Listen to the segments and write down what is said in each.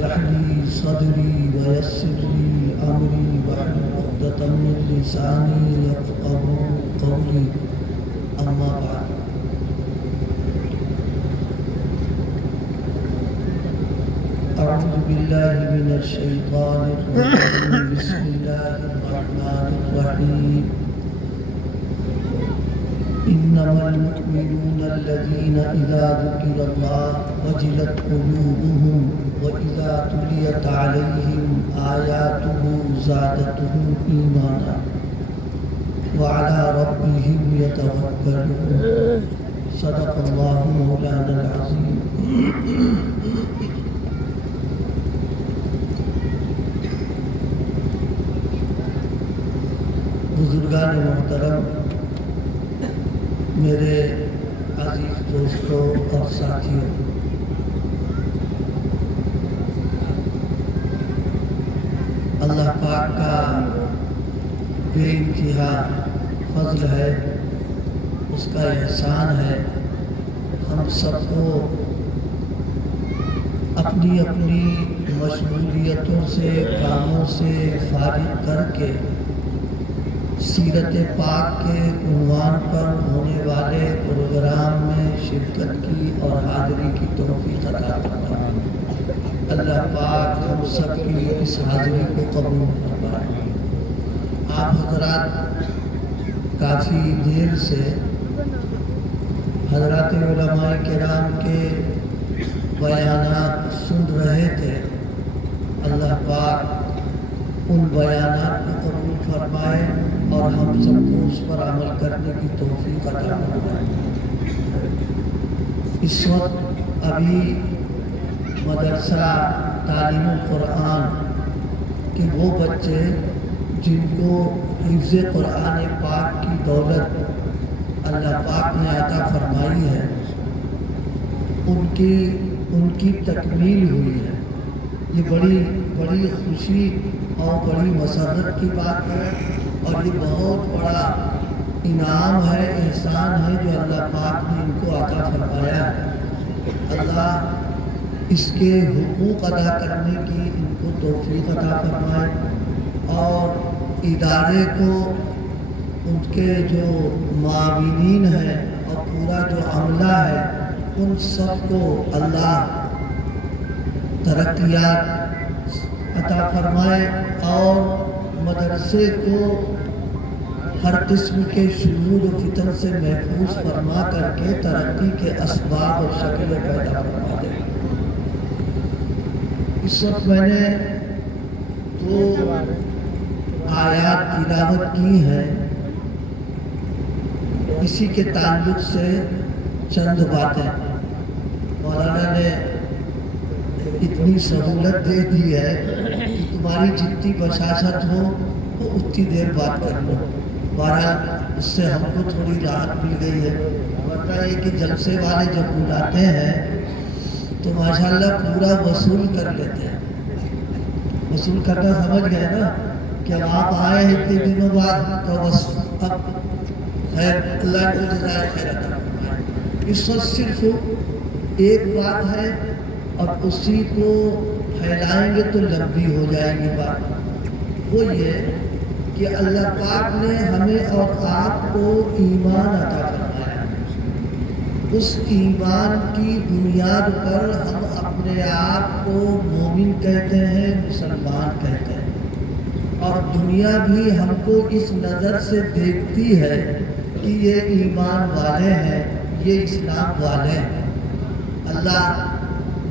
اشرح لي صدري ويسر لي أمري واحلل عقدة من لساني يفقهوا قولي أما بعد أعوذ بالله من الشيطان الرجيم بسم الله الرحمن الرحيم إنما المؤمنون الذين إذا ذكر الله وجلت قلوبهم وإذا تليت عليهم آياته زادتهم إيمانا وعلى ربهم يتوكلون صدق الله مولانا العظيم. بزرگان محترم، میرے عزیز دوستوں اور ساتھیوں، اللہ پاک کا بے انتہا فضل ہے، اس کا احسان ہے. ہم سب کو اپنی اپنی مشغولیتوں سے، کاموں سے فارغ کر کے سیرت پاک کے عنوان پر ہونے والے پروگرام میں شرکت کی اور حاضری کی توفیق عطا فرمائے. اللہ پاک ہم سب کی اس حاضری کو قبول فرمائے. آپ حضرات کافی دیر سے حضرات علماء کرام کے بیانات سن رہے تھے. اللہ پاک ان بیانات کو قبول فرمائے اور ہم سب کو اس پر عمل کرنے کی توفیق عطا فرمائے. اس وقت ابھی مدرسہ تعلیم القرآن کے وہ بچے جن کو حفظ قرآن پاک کی دولت اللہ پاک نے عطا فرمائی ہے، ان کی تکمیل ہوئی ہے. یہ بڑی خوشی اور بڑی مسرت کی بات ہے، اور یہ بہت بڑا انعام ہے، احسان ہے جو اللہ پاک نے ان کو عطا فرمایا ہے. اللہ اس کے حقوق ادا کرنے کی ان کو توفیق عطا فرمائے، اور ادارے کو، ان کے جو معاونین ہیں اور پورا جو عملہ ہے، ان سب کو اللہ ترقیات عطا فرمائے اور مدرسے کو ہر قسم کے شرور و فتن سے محفوظ فرما کر کے ترقی کے اسباب اور شکلیں پیدا فرما دے. اس وقت میں نے 2 آیات تلاوت کی ہیں. اسی کے تعلق سے چند باتیں. مولانا نے اتنی سہولت دے دی ہے کہ تمہاری جتنی بشاشت ہو وہ اتنی دیر بات کر لو. بہرحال اس سے ہم کو تھوڑی راحت مل گئی ہے، ورنہ یہ کہ جلسے والے جب بلاتے ہیں تو ماشاءاللہ پورا وصول کر لیتے ہیں. وصول کرنا سمجھ گئے نا کہ اب آپ آئے ہیں اتنے دنوں بعد تو بس اب خیر، اللہ کو جزائے خیر عطا فرمائے. اس وقت صرف ایک بات ہے اور اسی کو پھیلائیں گے تو لمبی ہو جائے گی بات. وہ یہ کہ اللہ پاک نے ہمیں اور آپ کو ایمان عطا فرمایا. اس ایمان کی بنیاد پر ہم اپنے آپ کو مومن کہتے ہیں، مسلمان کہتے ہیں، اور دنیا بھی ہم کو اس نظر سے دیکھتی ہے کہ یہ ایمان والے ہیں، یہ اسلام والے ہیں. اللہ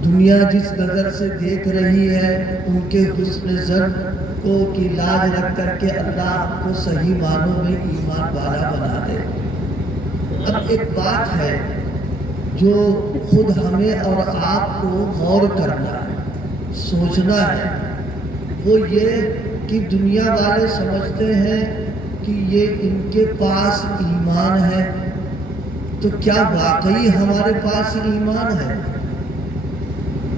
دنیا جس نظر سے دیکھ رہی ہے ان کے حسن ظن کو کی لاج رکھ کر کے اللہ کو صحیح معنوں میں ایمان والا بنا دے. اب ایک بات ہے جو خود ہمیں اور آپ کو غور کرنا ہے، سوچنا ہے، وہ یہ کہ دنیا والے سمجھتے ہیں کہ یہ ان کے پاس ایمان ہے، تو کیا واقعی ہمارے پاس ایمان ہے؟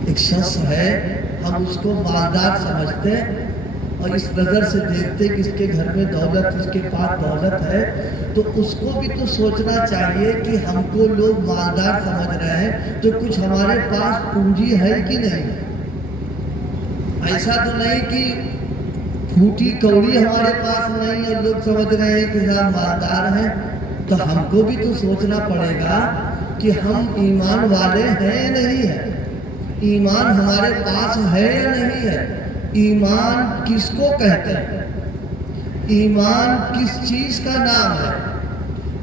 ایک شخص ہے، ہم اس کو مالدار سمجھتے ہیں اور اس نظر سے دیکھتے کہ اس کے گھر میں دولت، اس کے پاس دولت ہے، تو اس کو بھی تو سوچنا چاہیے کہ ہم کو لوگ مالدار سمجھ رہے ہیں تو کچھ ہمارے پاس پونجی ہے کہ نہیں. ایسا تو نہیں کہ پھوٹی کوڑی ہمارے پاس نہیں ہے، لوگ سمجھ رہے ہیں کہ ہم مالدار ہیں، تو ہم کو بھی تو سوچنا پڑے گا کہ ہم ایمان والے ہیں یا نہیں ہیں، ایمان ہمارے پاس ہے یا نہیں ہے، ایمان کس کو کہتے ہیں، ایمان کس چیز کا نام ہے،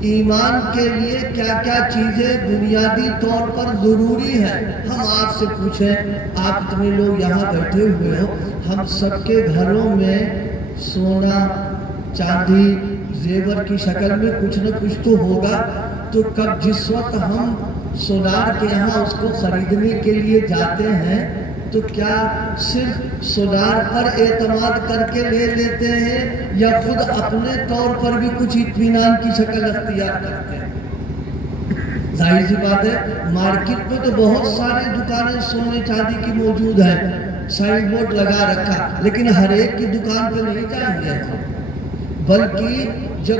ایمان کے لیے کیا کیا چیزیں بنیادی طور پر ضروری ہیں۔ ہم آپ سے پوچھیں، آپ اتنے لوگ یہاں بیٹھے ہوئے ہو، ہم سب کے گھروں میں سونا چاندی زیور کی شکل میں کچھ نہ کچھ تو ہوگا، تو کب جس وقت ہم سونار کے یہاں اس کو خریدنے کے لیے جاتے ہیں تو کیا صرف سونار پر اعتماد کر کے لے لیتے ہیں یا خود اپنے طور پر بھی کچھ اطمینان کی شکل اختیار کرتے ہیں؟ ظاہر سی بات ہے، مارکیٹ میں تو بہت ساری دکانیں سونے چاندی کی موجود ہیں، سائن بورڈ لگا رکھا، لیکن ہر ایک کی دکان پہ نہیں جائیں گے، بلکہ جب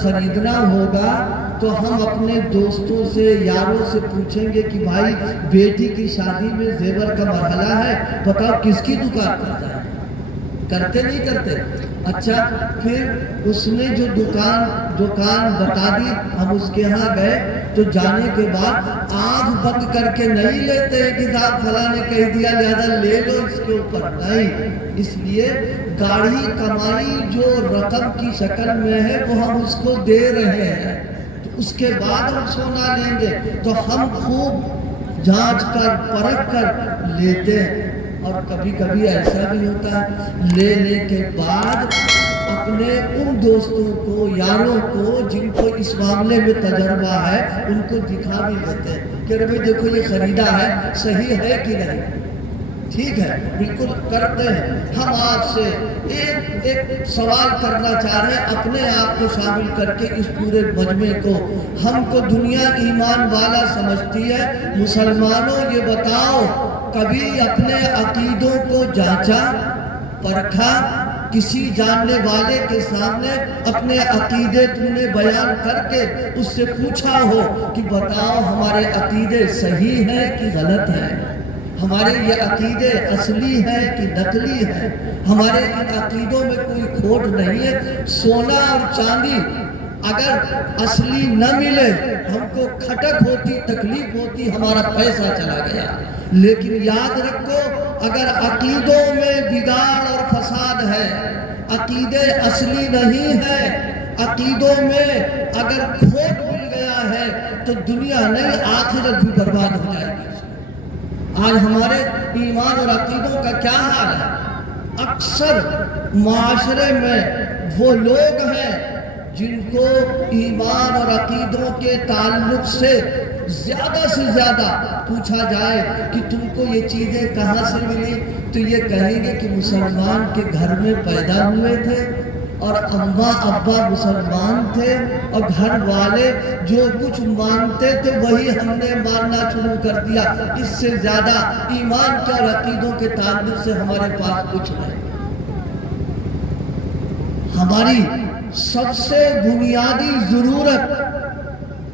خریدنا ہوگا تو ہم اپنے دوستوں سے یاروں سے پوچھیں گے کہ بھائی بیٹی کی شادی میں زیور کا مرحلہ ہے، بتاؤ کس کی دکان پر جائیں؟ کرتے نہیں کرتے؟ اچھا، پھر اس نے جو دکان بتا دی، ہم اس کے ہاں گئے تو جانے کے بعد آنکھ بند کر کے نہیں لیتے کہ صاحب فلاں نے کہہ دیا لہذا لے لو اس کے اوپر، نہیں، اس لیے گاڑی کمائی جو رقم کی شکل میں ہے وہ ہم اس کو دے رہے ہیں، تو اس کے بعد ہم سونا لیں گے تو ہم خوب جانچ کر پرکھ کر لیتے ہیں۔ اور کبھی کبھی ایسا بھی ہوتا ہے لینے کے بعد اپنے ان دوستوں کو یاروں کو جن کو اس معاملے میں تجربہ ہے ان کو دکھا بھی لیتے ہیں کہ بھئی دیکھو یہ خریدا ہے، صحیح ہے کہ نہیں، ٹھیک ہے، بالکل کرتے ہیں۔ ہم آپ سے ایک سوال کرنا چاہ رہے ہیں، اپنے آپ کو شامل کر کے اس پورے مجمع کو، ہم کو دنیا ایمان والا سمجھتی ہے، مسلمانوں یہ بتاؤ کبھی اپنے عقیدوں کو جانچا پرکھا، کسی جاننے والے کے سامنے اپنے عقیدے تم نے بیان کر کے اس سے پوچھا ہو کہ بتاؤ ہمارے عقیدے صحیح ہیں کہ غلط ہیں، ہمارے یہ عقیدے اصلی ہیں کہ نقلی ہیں، ہمارے ان عقیدوں میں کوئی کھوٹ نہیں ہے۔ سونا اور چاندی اگر اصلی نہ ملے ہم کو کھٹک ہوتی، تکلیف ہوتی، ہمارا پیسہ چلا گیا، لیکن یاد رکھو اگر عقیدوں میں بگاڑ اور فساد ہے، عقیدے اصلی نہیں ہے، عقیدوں میں اگر کھوٹ مل گیا ہے تو دنیا نہیں آخرت بھی برباد ہو جائے گی۔ آج ہمارے ایمان اور عقیدوں کا کیا حال ہے؟ اکثر معاشرے میں وہ لوگ ہیں جن کو ایمان اور عقیدوں کے تعلق سے زیادہ پوچھا جائے کہ تم کو یہ چیزیں کہاں سے ملی تو یہ کہیں گے کہ مسلمان کے گھر میں پیدا ہوئے تھے اور اماں ابا مسلمان تھے اور گھر والے جو کچھ مانتے تھے وہی ہم نے ماننا شروع کر دیا، اس سے زیادہ ایمان کے اور عقیدوں کے تعلق سے ہمارے پاس کچھ نہیں۔ ہماری سب سے بنیادی ضرورت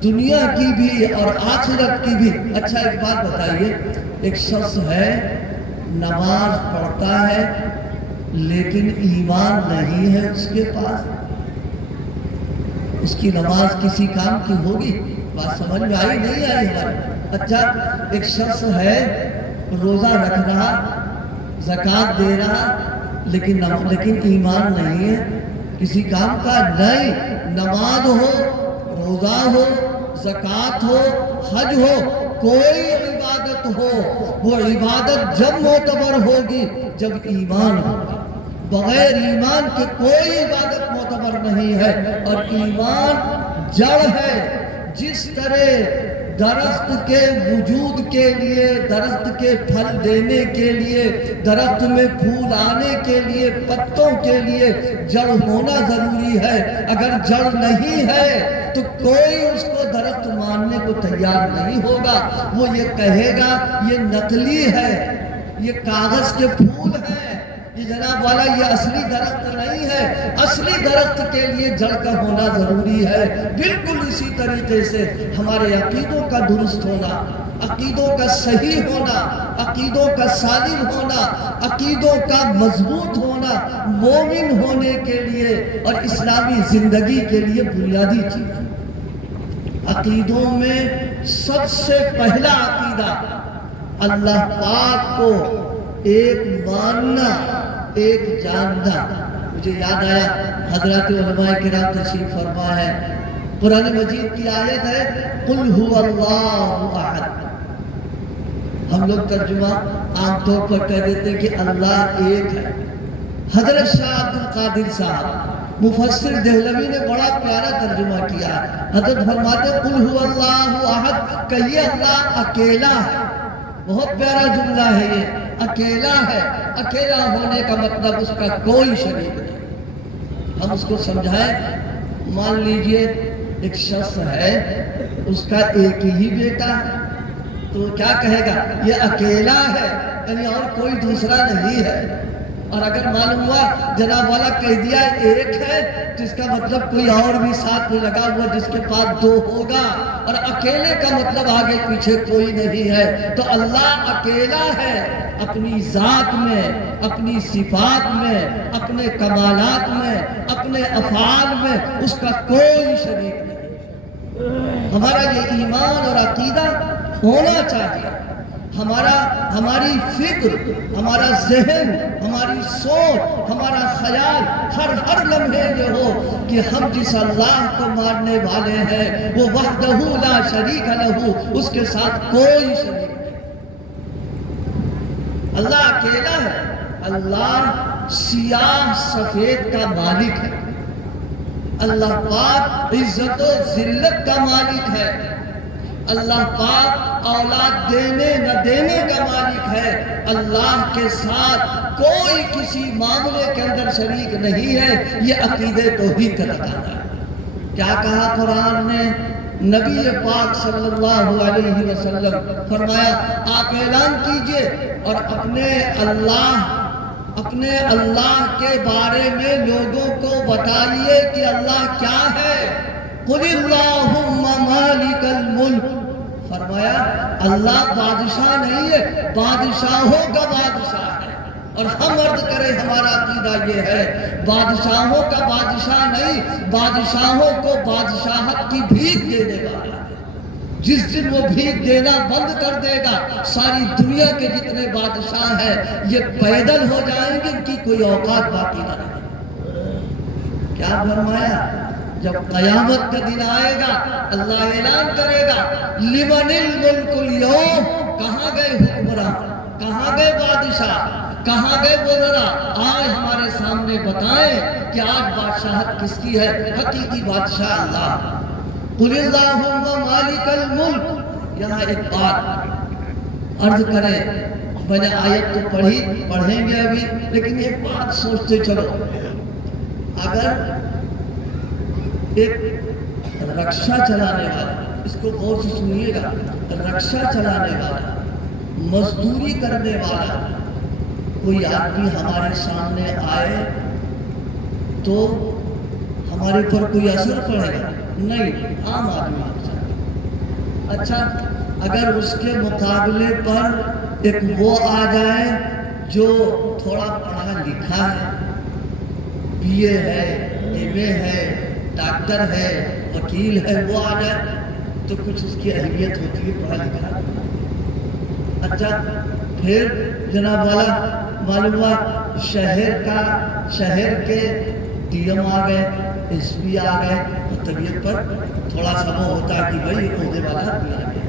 دنیا کی بھی اور آخرت کی بھی۔ اچھا ایک بات بتائیے، ایک شخص ہے نماز پڑھتا ہے لیکن ایمان نہیں ہے اس کے پاس، اس کی نماز کسی کام کی ہوگی؟ بات سمجھ میں آئی نہیں آئی ہماری؟ اچھا ایک شخص ہے روزہ رکھ رہا، زکوٰۃ دے رہا، لیکن ایمان نہیں ہے، کسی کام کا نہیں، نماز ہو، روزہ ہو، زکوٰۃ ہو، حج ہو، کوئی عبادت ہو، وہ عبادت جب معتبر ہوگی جب ایمان ہوگا، بغیر ایمان کے کوئی عبادت معتبر نہیں ہے۔ اور ایمان جڑ ہے، جس طرح درخت کے وجود کے لیے، درخت کے پھل دینے کے لیے، درخت میں پھول آنے کے لیے، پتوں کے لیے جڑ ہونا ضروری ہے، اگر جڑ نہیں ہے تو کوئی اس کو درخت ماننے کو تیار نہیں ہوگا، وہ یہ کہے گا یہ نقلی ہے، یہ کاغذ کے پھول ہیں، یہ جناب والا یہ اصلی درخت نہیں ہے۔ اصلی درخت کے لیے جڑ کا ہونا ضروری ہے۔ بالکل اسی طریقے سے ہمارے عقیدوں کا درست ہونا، عقیدوں کا صحیح ہونا، عقیدوں کا سالم ہونا، عقیدوں کا مضبوط ہونا مومن ہونے کے لیے اور اسلامی زندگی کے لیے بنیادی چیز ہے۔ عقیدوں میں سب سے پہلا عقیدہ اللہ پاک کو ایک ماننا، ایک جاننا۔ مجھے یاد آیا حضرات علماء کرام تشریف فرما ہے، قرآن مجید کی آیت ہے قل هو اللہ احد۔ ہم لوگ ترجمہ عام طور پر کہہ دیتے ہیں کہ اللہ ایک ہے۔ حضرت شاہ عبد القادر صاحب مفسر دہلوی نے بڑا پیارا ترجمہ کیا ہے۔ حضرت فرماتے ہیں قل هو اللہ احد، کہیے اللہ اکیلا ہے۔ بہت پیارا جملہ ہے یہ، اکیلا ہے۔ اکیلا ہونے کا مطلب اس کا کوئی شریک نہیں۔ ہم اس کو سمجھائیں، مان لیجئے ایک شخص ہے، اس کا ایک ہی بیٹا ہے، تو کیا کہے گا؟ یہ اکیلا ہے، یعنی اور کوئی دوسرا نہیں ہے۔ اور اگر معلوم ہوا جناب والا کہہ دیا ایک ہے تو اس کا مطلب کوئی اور بھی ساتھ میں لگا ہوا جس کے پاس دو ہوگا، اور اکیلے کا مطلب آگے پیچھے کوئی نہیں ہے۔ تو اللہ اکیلا ہے، اپنی ذات میں، اپنی صفات میں، اپنے کمالات میں، اپنے افعال میں اس کا کوئی شریک نہیں۔ ہمارا یہ ایمان اور عقیدہ ہونا چاہیے۔ ہماری فکر، ہمارا ذہن، ہماری سوچ، ہمارا خیال ہر لمحے یہ ہو کہ ہم جس اللہ کو ماننے والے ہیں وہ وحدہ لا شریک لہ، اس کے ساتھ کوئی شریک نہیں۔ اللہ اکیلا ہے، اللہ سیاہ سفید کا مالک ہے، اللہ پاک عزت و ذلت کا مالک ہے، اللہ پاک اولاد دینے نہ دینے کا مالک ہے۔ اللہ کے ساتھ کوئی کسی معاملے کے اندر شریک نہیں ہے۔ یہ عقیدے توحید کا تقاضا ہے۔ کیا کہا قرآن نے؟ نبی پاک صلی اللہ علیہ وسلم فرمایا آپ اعلان کیجئے اور اپنے اللہ کے بارے میں لوگوں کو بتائیے کہ اللہ کیا ہے۔ قل اللہم مالک الملک، فرمایا اللہ بادشاہ نہیں ہے، بادشاہوں کا بادشاہ ہے۔ اور ہم عرض کریں ہمارا عقیدہ یہ ہے بادشاہوں کا بادشاہ نہیں، بادشاہوں کو بادشاہت کی بھیک دینے والا ہے۔ جس دن وہ بھیک دینا بند کر دے گا ساری دنیا کے جتنے بادشاہ ہیں یہ پیدل ہو جائیں گے، ان کی کوئی اوقات باقی نہ رہے۔ کیا فرمایا؟ جب قیامت کا دن آئے گا اللہ اعلان کرے گا لمن الملک اليوم، کہاں گئے حکمراں، کہاں گئے بادشاہ، کہاں گئے وزراء؟ آج ہمارے سامنے بتائیں کہ آج بادشاہت کس کی ہے؟ حقیقی بادشاہ اللہ۔ قل اللہم مالک الملک۔ یہاں ایک بات عرض کریں، میں نے آیت تو پڑھیں گے ابھی، لیکن ایک بات سوچتے چلو، اگر ایک رکشہ چلانے والا، اس کو غور سے سنیے گا، رکشہ چلانے والا، مزدوری کرنے والا کوئی آدمی ہمارے سامنے آئے تو ہمارے پر کوئی اثر پڑے گا؟ نہیں، عام آدمی۔ اچھا اگر اس کے مقابلے پر ایک وہ آ جائے جو تھوڑا پڑھا لکھا ہے، بی اے ہے، ایم اے ہے، ڈاکٹر ہے، وکیل ہے، وہ آ جائے تو کچھ اس کی اہمیت ہوتی ہے پڑھا لکھا۔ اچھا پھر جناب والا معلوم ہوا شہر کے ڈی ایم آ گئے، ایس پی آ گئے، تو طبیعت پر تھوڑا سا وہ ہوتا ہے کہ بھائی عہدے والا آدمی آ گیا۔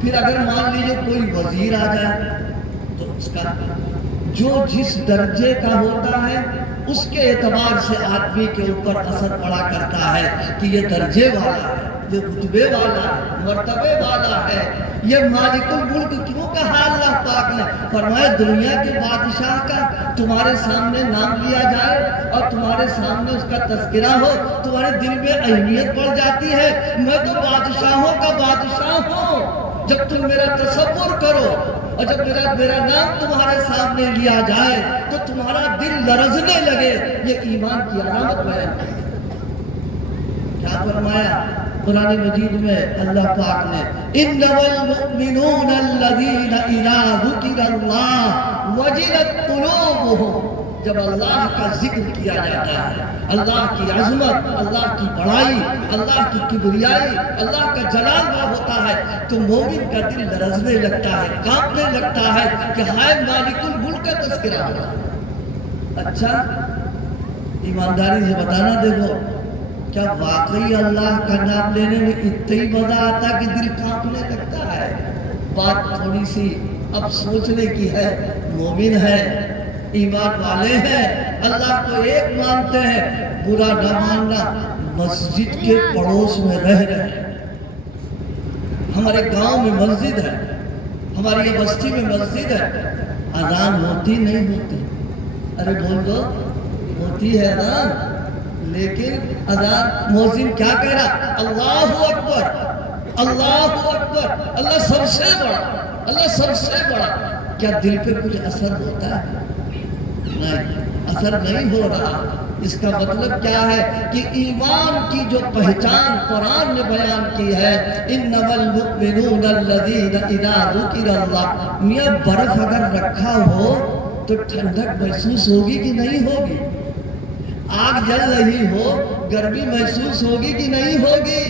پھر اگر مان لیجیے کوئی وزیر آ جائے تو اس کا جو جس درجے کا ہوتا ہے اس کے اعتبار سے آدمی کے اوپر اثر پڑا کرتا ہے کہ یہ درجے والا ہے، یہ رتبے والا ہے، مرتبے والا ہے۔ یہ مالک الملک کیوں کہا اللہ پاک نے؟ فرمایا دنیا کے بادشاہ کا تمہارے سامنے نام لیا جائے اور تمہارے سامنے اس کا تذکرہ ہو، تمہارے دل میں اہمیت پڑ جاتی ہے، میں تو بادشاہوں کا بادشاہ ہوں۔ جب تم میرا تصور کرو اور جب میرا نام تمہارے سامنے لیا جائے تو تمہارا دل لرزنے لگے، یہ ایمان کی علامت بیان ہے۔ کیا فرمایا؟ قرآن مجید میں اللہ پاک نے انما المؤمنون الذین اذا ذکر اللہ وجلت قلوبهم، جب اللہ کا ذکر کیا جاتا ہے، اللہ کی عظمت، اللہ کی بڑائی، اللہ کی کبریائی، اللہ کا جلال بڑا ہوتا ہے تو مومن کا دل لرزنے لگتا ہے، کانپنے لگتا ہے کہ ہائے مالک الملک کا تذکرہ ہوا۔ اچھا ایمانداری سے بتانا، دیکھو کیا واقعی اللہ کا نام لینے میں اتنا ہی مزہ آتا کہ دل کانپنے لگتا ہے؟ بات تھوڑی سی اب سوچنے کی ہے۔ مومن ہے، ایمان والے ہیں، اللہ کو ایک مانتے ہیں، برا نہ ماننا۔ مسجد کے پڑوس میں رہ رہے ہیں، ہمارے گاؤں میں مسجد ہے، ہماری یہ بستی میں مسجد ہے، اذان ہوتی نہیں ہوتی؟ ارے بول دو، ہوتی ہے نا، لیکن اذان مؤذن کیا کہہ رہا؟ اللہ اکبر، اللہ اکبر، اللہ سب سے بڑا، اللہ سب سے بڑا۔ کیا دل پہ کچھ اثر ہوتا ہے؟ نہیں، اثر نہیں ہو رہا۔ اس کا مطلب کیا ہے کہ ایمان کی جو پہچان قرآن نے بیان کی ہے، انما المؤمنون الذین اذا ذکر اللہ، میاں برف اگر رکھا ہو تو ٹھنڈک محسوس ہوگی کہ نہیں ہوگی؟ آگ جل رہی ہو گرمی محسوس ہوگی کہ نہیں ہوگی؟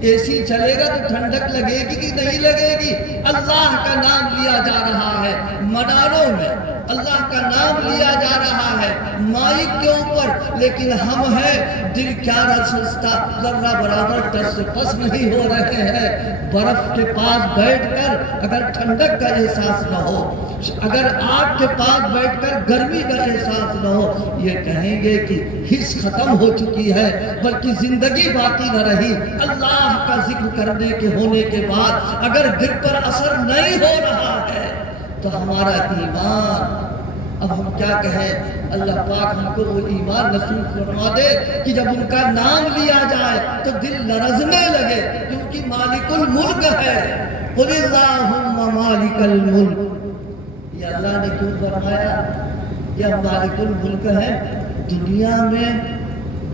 اے سی چلے گا تو ٹھنڈک لگے گی کہ نہیں لگے گی؟ اللہ کا نام لیا جا رہا ہے مناروں میں، اللہ کا نام لیا جا رہا ہے مائک کے اوپر، لیکن ہم ہیں دل کیا رسستا، ذرہ برابر ٹس سے پس نہیں ہو رہے ہیں۔ برف کے پاس بیٹھ کر اگر ٹھنڈک کا احساس نہ ہو، اگر آگ کے پاس بیٹھ کر گرمی کا احساس نہ ہو، یہ کہیں گے کہ حس ختم ہو چکی ہے، بلکہ زندگی باقی نہ رہی۔ اللہ کا ذکر کرنے کے ہونے کے بعد اگر دل پر اثر نہیں ہو رہا ہے تو ہمارا ایمان، اب ہم کیا کہیں؟ اللہ پاک ہم کو وہ ایمان نصیب فرما دے کہ جب ان کا نام لیا جائے تو دل لرزنے لگے، کیونکہ مالک الملک ہے۔ قل اللہم مالک الملک، یہ اللہ نے کیوں فرمایا؟ یہ مالک الملک ہے۔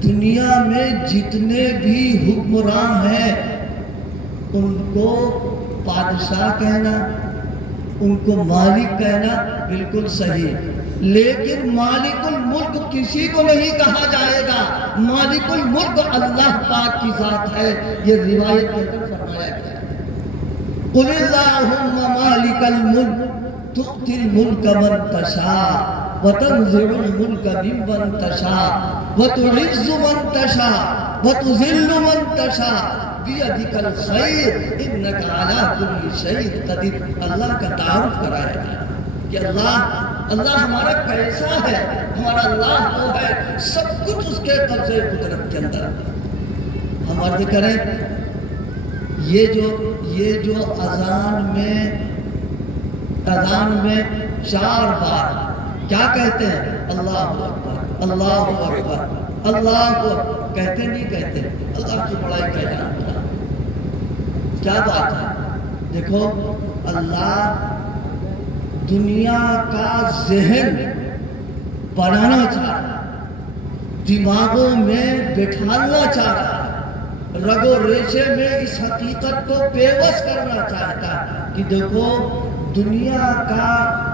دنیا میں جتنے بھی حکمران ہیں ان کو بادشاہ کہنا، ان کو مالک کہنا بالکل صحیح، لیکن مالک الملک کسی کو نہیں کہا جائے گا۔ مالک الملک اللہ پاک کی ذات ہے، یہ روایت کے اندر فرمایا گیا ہے۔ قل اللہم مالک الملک تؤتی الملک من تشاء وتنزع الملک ممن تشاء وتعز من تشاء وتذل من تشاء بیدک الخیر انک علی کل شیء قدیر۔ اللہ کا تعارف کرایا گیا کہ اللہ ہمارا کیسا ہے، ہمارا اللہ وہ ہے سب کچھ اس کے قبضے قدرت کے اندر۔ ہم عرض کریں یہ جو اذان میں 4 بار کیا کہتے ہیں؟ اللہ اکبر، اللہ اکبر، اللہ اکبر، کہتے نہیں کہتے؟ اللہ کی بڑائی کا جانتا، کیا بات ہے۔ دیکھو اللہ دنیا کا ذہن بنانا چاہ رہا ہے، دماغوں میں بٹھانا چاہ رہا ہے، رگ و ریشے میں اس حقیقت کو پیوست کرنا چاہتا ہے کہ دیکھو دنیا کا،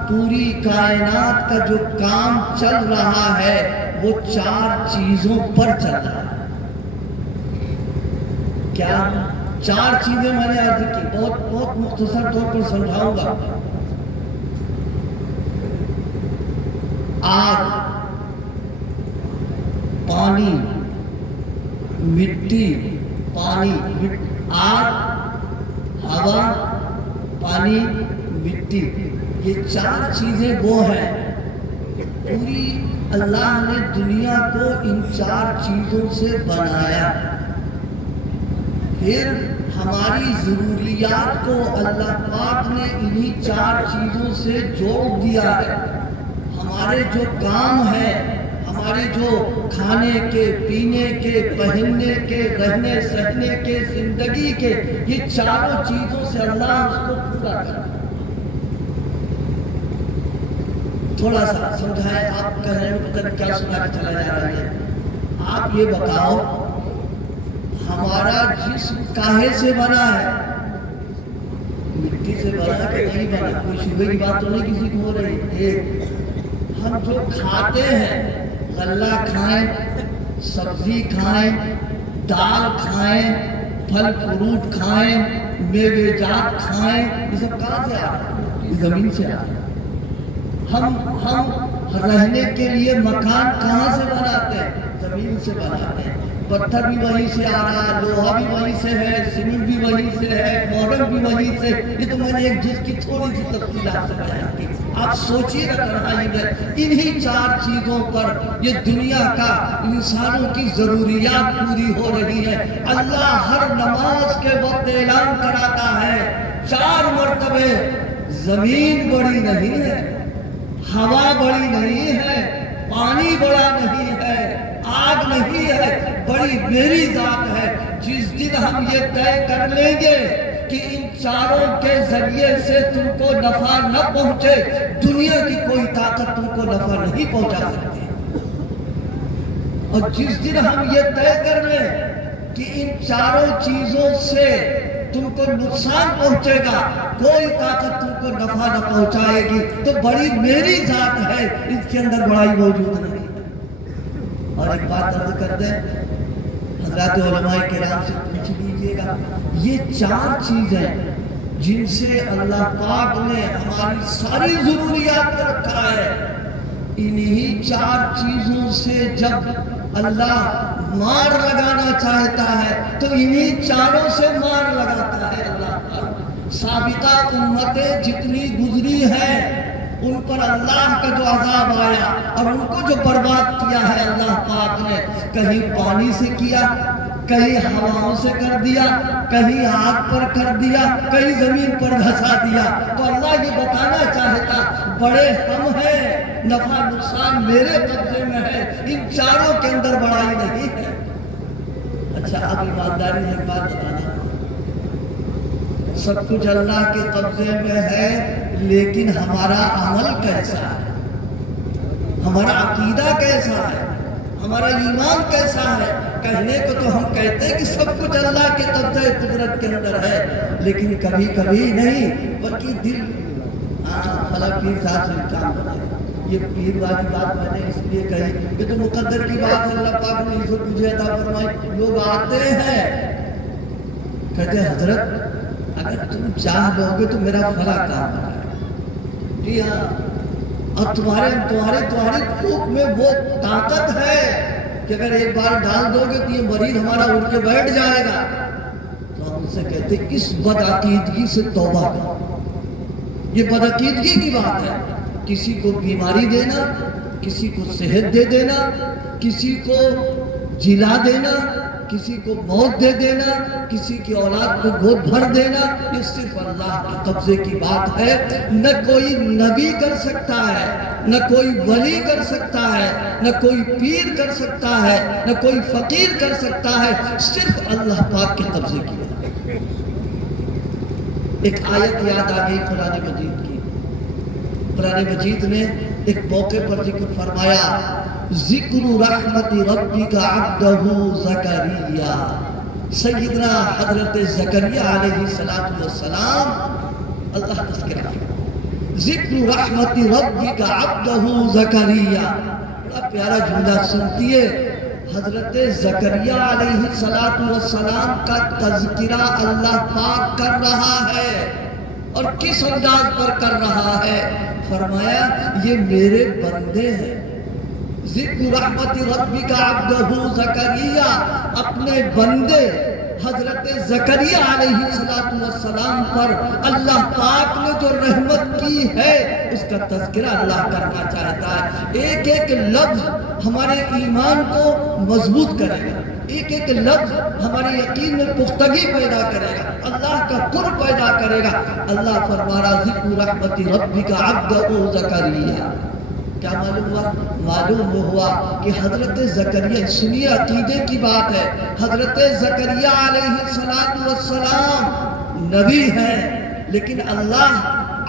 پوری کائنات کا جو کام چل رہا ہے وہ 4 چیزوں پر چل رہا ہے۔ کیا 4 چیزیں میں نے عرض کی، بہت مختصر طور پر سمجھاؤں گا۔ آگ، پانی، مٹی، پانی، آگ، ہوا، پانی، مٹی، یہ 4 چیزیں وہ ہیں۔ پوری اللہ نے دنیا کو ان 4 چیزوں سے بنایا، پھر ہماری ضروریات کو اللہ پاک نے انہی 4 چیزوں سے جوڑ دیا ہے۔ ہمارے جو کام ہیں، ہمارے جو کھانے کے، پینے کے، پہننے کے، رہنے سہنے کے، زندگی کے، یہ 4 چیزوں سے اللہ اس کو پورا کرتا ہے۔ تھوڑا سا سمجھائیں، آپ کہہ رہے ہیں پتہ کیا سنا کے چلا جا رہا ہے۔ آپ یہ بتاؤ ہمارا جسم کاہے سے بنا ہے؟ مٹی سے بنا کہ نہیں بنا؟ کوئی شبہ کی بات تو نہیں کسی کو ہو رہی؟ ایک ہم جو کھاتے ہیں، غلہ کھائیں، سبزی کھائیں، دال کھائیں، پھل فروٹ کھائیں، میوے جات کھائیں، یہ سب کہاں سے آ رہا ہے؟ یہ زمین سے آ رہا ہے۔ ہم رہنے کے لیے مکان کہاں سے بناتے ہیں؟ زمین سے بناتے ہیں۔ پتھر بھی وہیں سے آ رہا ہے، لوہا بھی وہیں سے ہے، سیمنٹ بھی وہیں سے ہے، ماڈل بھی وہیں سے۔ یہ تو میں نے ایک جس کی تھوڑی سی تفصیل آپ سے بیان کی۔ آپ سوچیے گا تنہائی میں انہی چار چیزوں پر یہ دنیا کا انسانوں کی ضروریات پوری ہو رہی ہے۔ اللہ ہر نماز کے وقت اعلان کراتا ہے 4 مرتبے، زمین بڑی نہیں ہے، ہوا بڑی نہیں ہے، پانی بڑا نہیں ہے، آگ نہیں ہے، بڑی میری ذات ہے۔ جس دن ہم یہ طے کر لیں گے کہ ان چاروں کے ذریعے سے تم کو نفع نہ پہنچے، دنیا کی کوئی طاقت تم کو نفع نہیں پہنچا سکتی۔ اور جس دن ہم یہ طے کر لیں کہ ان چاروں چیزوں سے تم کو نقصان پہنچے گا، کوئی طاقت تم کو نفع نہ پہنچائے گی، تو بڑی میری ذات ہے، اس کے اندر بڑائی موجود نہیں۔ اور ایک بات عرض کر دیں، حضرات علماء کرام سے پوچھ لیجیے گا، یہ 4 چیزیں جن سے اللہ پاک نے ہماری ساری ضروریات کو رکھا ہے، انہی 4 چیزوں سے جب اللہ مار لگانا چاہتا ہے تو انہی چاروں سے مار لگاتا ہے اللہ پاک۔ سابقہ امتیں جتنی گزری ہیں ان پر اللہ کا جو عذاب آیا اور ان کو جو برباد کیا ہے اللہ پاک نے، کہیں پانی سے کیا، کہیں ہواؤں سے کر دیا، کہیں آگ پر کر دیا، کہیں زمین پر دھسا دیا۔ تو اللہ یہ بتانا چاہتا بڑے ہم ہیں، نفع نقصان میرے قبضے میں ہے، ان چاروں کے اندر بڑائی نہیں ہے۔ اچھا اب ایمانداری سے ایک بات بتانا، سب کچھ اللہ کے قبضے میں ہے، لیکن ہمارا عمل کیسا ہے، ہمارا عقیدہ کیسا ہے، ہمارا ایمان کیسا ہے؟ کہنے کو تو ہم کہتے ہیں کہ سب کچھ اللہ کے قبضہ قدرت کے اندر ہے، لیکن کبھی کبھی نہیں، بلکہ دل فلاں پیر صاحب سے کام بنائے۔ یہ پیر والی بات میں نے اس لیے کہی، یہ تو مقدر کی بات ہے، اللہ پاک نے اسے مجھے عطا فرمائی۔ لوگ آتے ہیں کہتے ہیں حضرت اگر تم چاہ لو گے تو میرا فلاں کام بنائے۔ جی ہاں، اور تمہاری پھوک میں وہ طاقت ہے کہ اگر ایک بار ڈال دو گے تو یہ مریض ہمارا اٹھ کے بیٹھ جائے گا۔ تو ہم سے کہتے ہیں اس بدعقیدگی سے توبہ کرو۔ یہ بدعقیدگی کی بات ہے، کسی کو بیماری دینا، کسی کو صحت دے دینا، کسی کو جلا دینا، کسی کو موت دے دینا، کسی کی اولاد کو گود بھر دینا، یہ صرف اللہ کے قبضے کی بات ہے۔ نہ کوئی نبی کر سکتا ہے، نہ کوئی ولی کر سکتا ہے، نہ کوئی پیر کر سکتا ہے، نہ کوئی فقیر کر سکتا ہے، صرف اللہ پاک کے قبضے کی بات ہے۔ ایک آیت یاد آ گئی قرآن مجید کی۔ قرآن مجید نے ایک موقع پر ذکر فرمایا، ذکر رحمت ربک عبدہ زکریا۔ سیدنا حضرت زکریا علیہ السلام، اللہ تذکرہ، ذکر رحمت ربک عبدہ زکریا، بڑا پیارا جملہ سنتی ہے۔ حضرت زکریا علیہ السلام کا تذکرہ اللہ پاک کر رہا ہے، اور کس انداز پر کر رہا ہے؟ فرمایا یہ میرے بندے ہیں۔ ذکر رحمت ربک عبدہ زکریا، اپنے بندے حضرت زکریا علیہ السلام پر اللہ پاک نے جو رحمت کی ہے اس کا تذکرہ اللہ کرنا چاہتا ہے۔ ایک ایک لفظ ہمارے ایمان کو مضبوط کرے گا، ایک ایک لفظ ہمارے یقین میں پختگی پیدا کرے گا، اللہ کا قرب پیدا کرے گا۔ اللہ فرما رہا ذکر رحمت ربک عبدہ زکریا۔ کیا معلوم ہوا؟ معلوم ہوا کہ حضرت زکریا، سنیے عقیدے کی بات ہے، حضرت زکریا علیہ السلام نبی ہیں، لیکن اللہ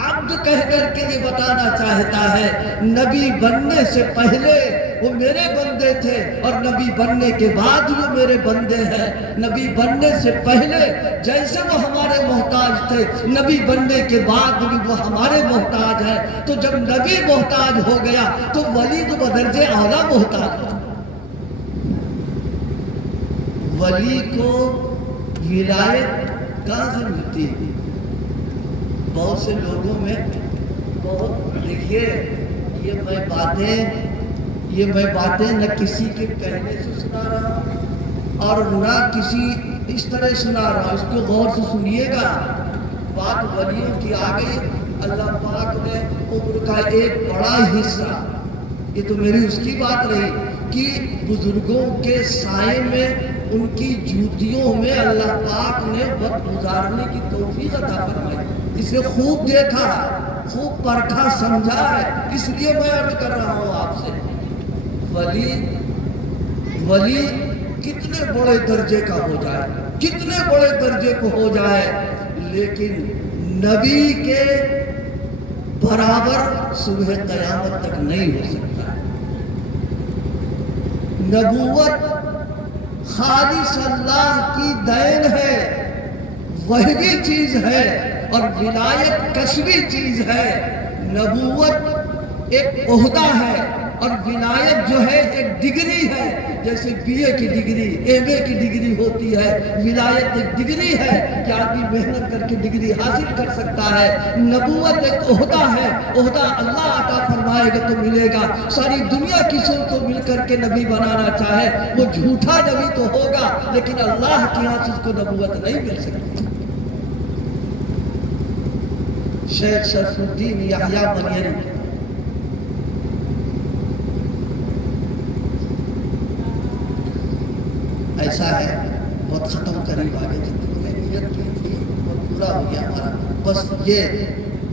عبد کہہ کر کے یہ بتانا چاہتا ہے نبی بننے سے پہلے وہ میرے بندے تھے، اور نبی بننے کے بعد وہ میرے بندے ہیں۔ نبی بننے سے پہلے جیسے وہ ہمارے محتاج تھے، نبی بننے کے بعد بھی وہ ہمارے محتاج ہیں۔ تو جب نبی محتاج ہو گیا تو ولی تو بدرجے اعلیٰ محتاج ہو۔ ولی کو ولایت کہاں سے ملتی ہے؟ بہت سے لوگوں میں دیکھیے، یہ میں باتیں نہ کسی کے کہنے سے سنا رہا ہوں اور نہ کسی اس طرح سنا رہا ہوں، اس کو غور سے سنیے گا۔ بات ولیوں کی آ گئی، اللہ پاک نے عمر کا ایک بڑا حصہ، یہ تو میری اس کی بات رہی کہ بزرگوں کے سائے میں، ان کی جوتیوں میں اللہ پاک نے وقت گزارنے کی توفیق عطا فرمائی۔ اسے خوب دیکھا، خوب پرکھا، سمجھا ہے، اس لیے میں عرض کر رہا ہوں آپ سے، ولی کتنے بڑے درجے کا ہو جائے، کتنے بڑے درجے کو ہو جائے، لیکن نبی کے برابر صبح قیامت تک نہیں ہو سکتا۔ نبوت خالص اللہ کی دین ہے، وہی چیز ہے، اور ولایت کسبی چیز ہے۔ نبوت ایک عہدہ ہے اور ولایت جو ہے ایک ڈگری ہے، جیسے بی اے کی ڈگری، ایم اے کی ڈگری ہوتی ہے، ولایت ایک ڈگری ہے کہ آدمی محنت کر کے ڈگری حاصل کر سکتا ہے۔ نبوت ایک عہدہ ہے، عہدہ اللہ عطا فرمائے گا تو ملے گا۔ ساری دنیا کسی کو مل کر کے نبی بنانا چاہے، وہ جھوٹا نبی تو ہوگا، لیکن اللہ کی یہاں سے اس کو نبوت نہیں مل سکتی۔ شیخ شرف الدین یحییٰ بنیری ایسا ہے، بہت ختم قریب آگے جتنے میں نیت کی تھی بہت پورا ہو گیا ہمارا، بس یہ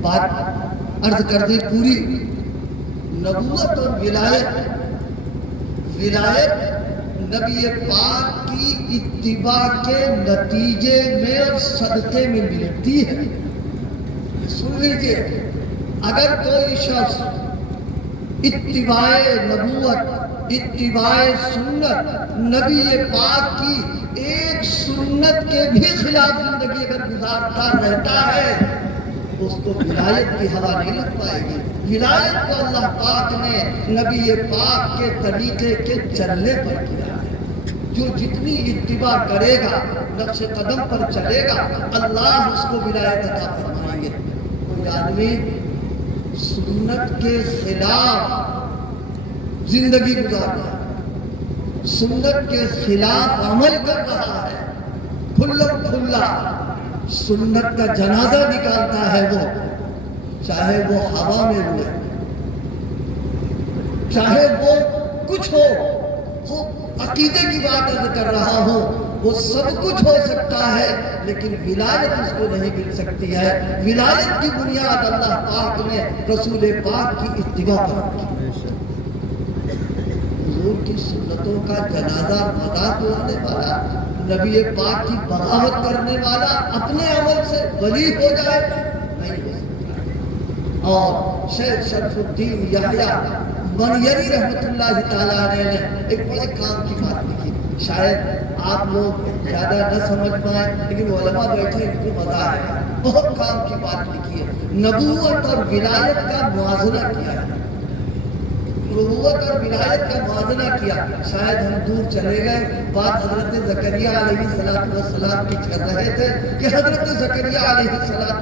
بات عرض کر دی پوری۔ نبوت اور ولایت نبی پاک کی اتباع کے نتیجے میں اور صدقے میں ملتی ہے۔ سن لیجئے، اگر کوئی شخص اتباع نبوت، اتباع سنت، نبی پاک کی ایک سنت کے بھی خلاف زندگی اگر گزارتا رہتا ہے، اس کو ولایت کی ہوا نہیں لگ پائے گی۔ ولایت کو اللہ پاک نے نبی پاک کے طریقے کے چلنے پر کیا ہے۔ جو جتنی اتباع کرے گا، نقش قدم پر چلے گا، اللہ اس کو ولایت عطا فرمائیں گے۔ کوئی آدمی سنت کے خلاف زندگی گزار رہا ہے، سنت کے خلاف عمل کر رہا ہے، کھلم کھلا سنت کا جنازہ نکالتا ہے، وہ چاہے وہ ہوا میں ہوئے، چاہے وہ کچھ ہو، عقیدے کی بات عرض کر رہا ہوں، وہ سب کچھ ہو سکتا ہے، لیکن ولایت اس کو نہیں مل سکتی ہے۔ ولایت کی بنیاد اللہ پاک نے رسول پاک کی اتباع پر رکھی۔ حضور کی سنتوں کا جنازہ مذاق لانے والا، نبی پاک کی بغاوت کرنے والا اپنے عمل سے ولی ہو جائے، نہیں ہو سکتا۔ اور شیخ شرف الدین یحییٰ بنیری رحمت اللہ تعالیٰ علیہ نے ایک بڑے کام کی بات لکھی، شاید آپ لوگ زیادہ نہ سمجھ پائیں، لیکن علماء بیٹھے ان کو مزہ آئے، بہت کام کی بات لکھی ہے۔ نبوت اور ولایت کا موازنہ کیا ہے، نبوت اور ولایت کا موازنہ کیا۔ شاید ہم دور چلے گئے، بات حضرت زکریا علیہ السلام کی کر رہے تھے کہ حضرت زکریا علیہ السلام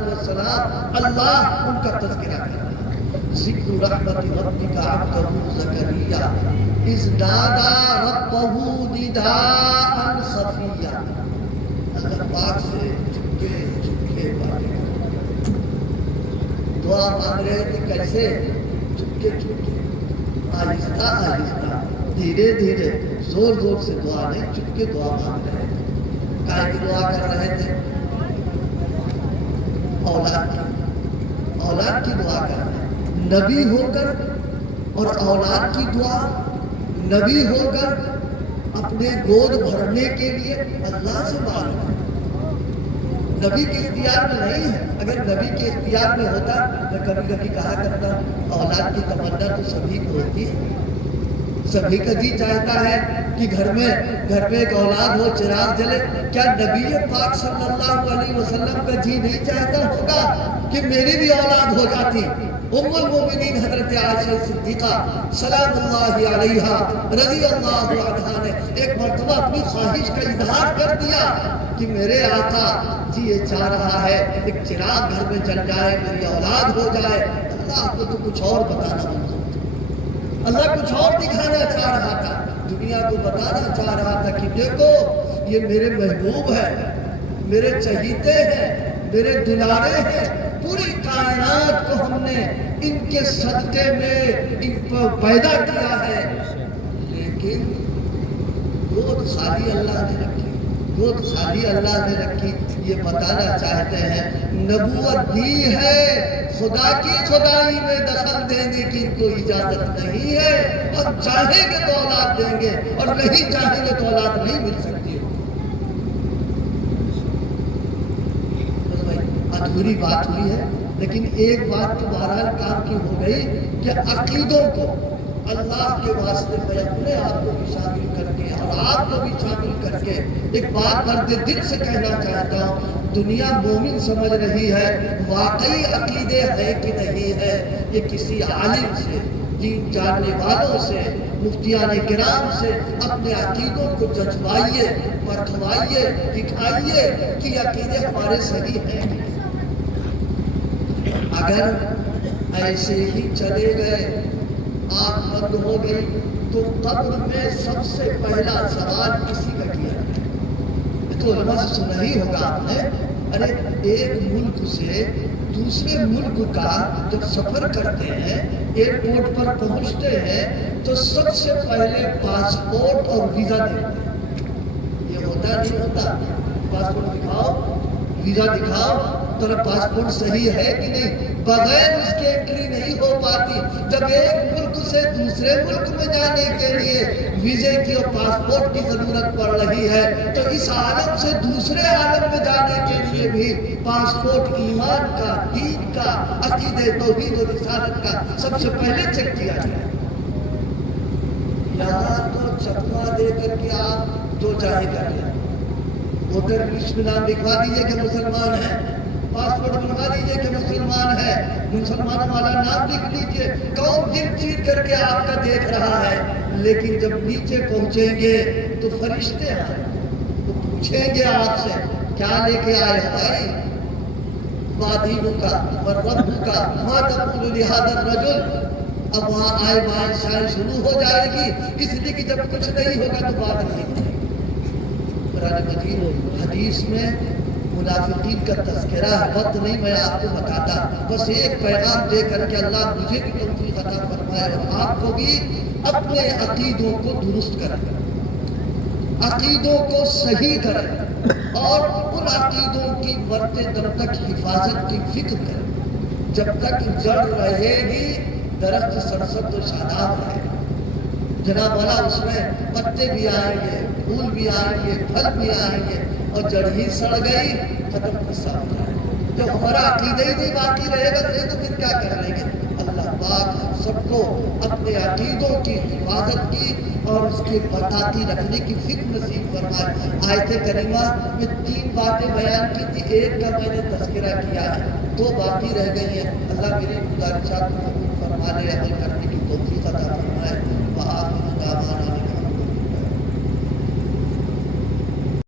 اللہ ان کا تذکرہ کر رہا ہے۔ ذکر رحمت ربک عبدہ زکریا اذ نادى ربہ نداء خفیا۔ اللہ پاک سے چپکے دعا مانگ رہے تھے، کیسے؟ چپکے آہستہ آہستہ، دھیرے دھیرے، زور زور سے دعا نہیں، چپکے دعا مانگ رہے تھے۔ کائے کی دعا کر رہے تھے؟ اولاد کی دعا کر رہے ہیں۔ نبی ہو کر اور اولاد کی دعا، نبی ہو کر اپنے گود بھرنے کے لیے اللہ سے مانگنا، نبی کے اختیار میں نہیں ہے۔ اگر نبی کے اختیار میں ہوتا، میں کبھی کبھی کہا کرتا اولاد کی تمنا تو سبھی کو ہوتی ہے، سبھی کا جی چاہتا ہے کہ گھر میں ایک اولاد ہو، چراغ جلے۔ کیا نبی پاک صلی اللہ علیہ وسلم کا جی نہیں چاہتا ہوگا کہ میری بھی اولاد ہو جاتی؟ ام المومنین حضرت عائشہ صدیقہ سلام اللہ علیہا رضی اللہ عنہا نے ایک مرتبہ اپنی خواہش کا اظہار کر دیا کہ میرے آقا جی یہ چاہ رہا ہے ایک چراغ گھر میں جل جائے، میری اولاد ہو جائے۔ اللہ کو تو کچھ اور بتانا منظور تھا، اللہ کچھ اور دکھانا چاہ رہا تھا، دنیا کو بتانا چاہ رہا تھا کہ دیکھو یہ میرے محبوب ہیں، میرے چہیتے ہیں، میرے دلارے ہیں، پوری کائنات کو ہم نے ان کے صدقے میں ان کو پیدا کیا ہے۔ لیکن گود خالی اللہ نے رکھی، گود خالی اللہ نے رکھی، یہ بتانا چاہتے ہیں نبوت دی ہے، خدا کی خدائی میں دخل دینے کی ان کو اجازت نہیں ہے۔ ہم چاہیں گے تو اولاد دیں گے اور نہیں چاہیں گے تو اولاد نہیں مل سکتی۔ ادھوری بات ہوئی ہے، لیکن ایک بات تو بہرحال کام کی ہو گئی کہ عقیدوں کو اللہ کے واسطے میں اپنے آپ کو بھی شامل کر کے اور آپ کو بھی شامل کر کے ایک بات درد دل سے کہنا چاہتا ہوں، دنیا مومن سمجھ رہی ہے، واقعی عقیدے ہے کہ نہیں ہے یہ کسی عالم سے، دین جاننے والوں سے، مفتیان کرام سے اپنے عقیدوں کو ججوائیے، پرکھوائیے، دکھائیے کہ عقیدے ہمارے صحیح ہیں۔ اگر ایسے ہی چلے گئے، آنکھ بند ہو گئی، تو قبر میں سب سے پہلا سوال کسی کا کیا ہے؟ تو علماء سے سنا ہی ہوگا آپ نے، ارے ایک ملک سے دوسرے ملک کا جب سفر کرتے ہیں، ایئرپورٹ پر پہنچتے ہیں تو سب سے پہلے پاسپورٹ اور ویزا دیتے ہیں۔ یہ ہوتا نہیں ہوتا؟ پاسپورٹ دکھاؤ، ویزا دکھاؤ، تیرا پاسپورٹ صحیح ہے کہ نہیں؟ بغیر اس کے انٹری نہیں ہو پاتی۔ جب ایک ملک سے دوسرے ملک میں جانے کے لیے ویزے کی اور پاسپورٹ کی ضرورت پڑ رہی ہے تو اس عالم سے دوسرے عالم میں جانے کے لیے بھی پاسپورٹ ایمان کا، دین کا، عقیدے توحید و رسالت کا سب سے پہلے چیک کیا جائے۔ یہاں تو چکما دے کر کے آپ دو چاہے کر لیں، ادھر لسٹ میں نام لکھوا دیجیے کہ مسلمان ہیں، پاسپورٹ بنوا دیجیے کہ مسلمان ہے، مسلمانوں والا نام لکھ لیجیے، کون دل چیر کر کے آپ کا دیکھ رہا ہے۔ لیکن جب نیچے پہنچیں گے تو فرشتے آئے تو پوچھیں گے آپ سے کیا لے کے آئے بھائی؟ ما دینک کا وربک کا ما تقول لہذا الرجل۔ اب وہاں آئے بائیں شائیں شروع ہو جائے گی، اس لیے کہ جب کچھ نہیں ہوگا تو بات نہیں ہوگی۔ قرآن مجید حدیث میں منافقین کا تذکرہ ہے، وقت نہیں میں آپ کو بتاتا، بس ایک پیغام دے کر کے اللہ مجھے بھی توفیق عطا فرمائے اور آپ کو بھی اپنے عقیدوں کو درست کریں، عقیدوں کو صحیح کریں اور ان عقیدوں کی مرتے دم تک حفاظت کی فکر کریں۔ جب تک جڑ رہے گی درخت سرسبز و شاداب رہے گا، جناب والا اس میں پتے بھی آئیں گے، پھول بھی آئیں گے، پھل بھی آئیں گے، اور جڑ ہی سڑ گئی ختم قصہ ہو جائے گا۔ جب ہمارا عقیدہ ہی نہیں باقی رہے گا تو پھر کیا کر لیں گے؟ اللہ پاک ہم سب کو اپنے عقیدوں کی حفاظت کی اور اس کے بتاتی رکھنے کی فکر نصیب فرمائے۔ آیت کریمہ میں 3 باتیں بیان کی تھی، ایک کا میں نے تذکرہ کیا ہے، 2 باقی رہ گئی ہیں۔ اللہ میری گزارشات کو قبول فرما لے، عمل کرنے کی توفیق عطا فرمائے۔ وآخر دعوانا